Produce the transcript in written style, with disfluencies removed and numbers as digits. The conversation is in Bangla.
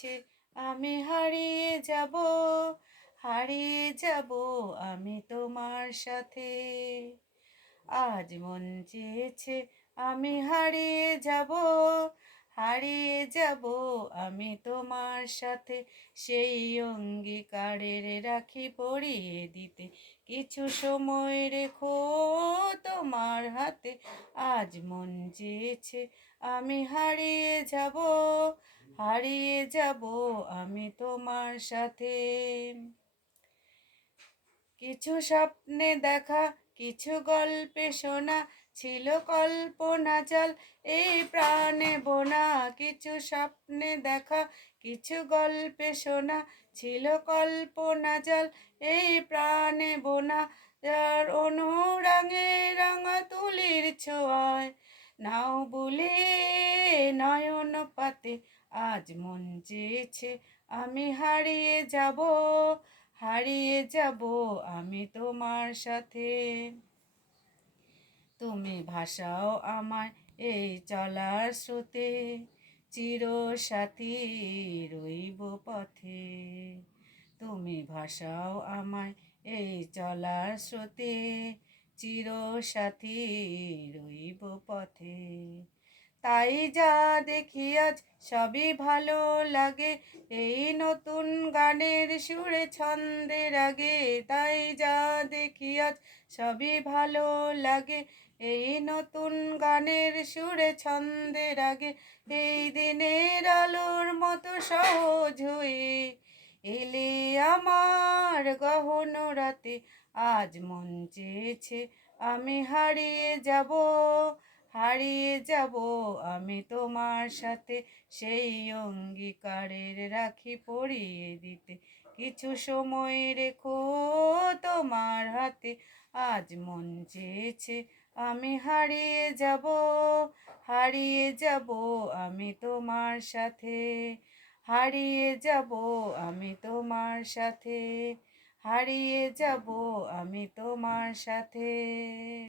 চেয়েছে আমি হারিয়ে যাব, হারিয়ে যাব আমি তোমার সাথে। আজ মন চেয়েছে আমি হারিয়ে যাব, হারিয়ে যাব আমি তোমার সাথে। সেই অঙ্গীকারের রাখি পরিয়ে দিতে কিছু সময় রেখো তোমার হাতে। আজ মন চেয়েছে আমি হারিয়ে যাব, হারিয়ে যাব আমি তোমার সাথে। কিছু স্বপ্নে দেখা, কিছু গল্পে শোনা, ছিল কল্পনা জাল এই প্রাণে বোনা। কিছু স্বপ্নে দেখা, কিছু গল্পে শোনা, ছিল কল্পনা জাল এই প্রাণে বোনা। যার অনুরাঙে রাঙা তুলির ছোঁয়ায় নাও বুলিয়ে নয়ন পাতে। আজ মন চেয়েছে আমি হারিয়ে যাব, হারিয়ে যাব আমি তোমার সাথে। তুমি ভাসাও আমায় এই চলার স্রোতে, চিরসাথী রইব পথে। তুমি ভাসাও আমায় এই চলার স্রোতে, চিরসাথী রইব পথে। তাই যা দেখি আজ সবই ভালো লাগে, এই নতুন গানের সুরে ছন্দে রাগে। তাই যা দেখি আজ সবই ভালো লাগে, এই নতুন গানের সুরে ছন্দে রাগে। এই দিনের আলোর মতো সহজ হয়ে এলে আমার গহন রাতে। আজ মন চেয়েছে আমি হারিয়ে যাব, হারিয়ে যাব আমি তোমার সাথে। সেই অঙ্গীকারের রাখি পরিয়ে দিতে কিছু সময় রেখো তোমার হাতে। আজ মন চেয়েছে আমি হারিয়ে যাব, হারিয়ে যাব আমি তোমার সাথে। হারিয়ে যাব আমি তোমার সাথে, হারিয়ে যাব আমি তোমার সাথে।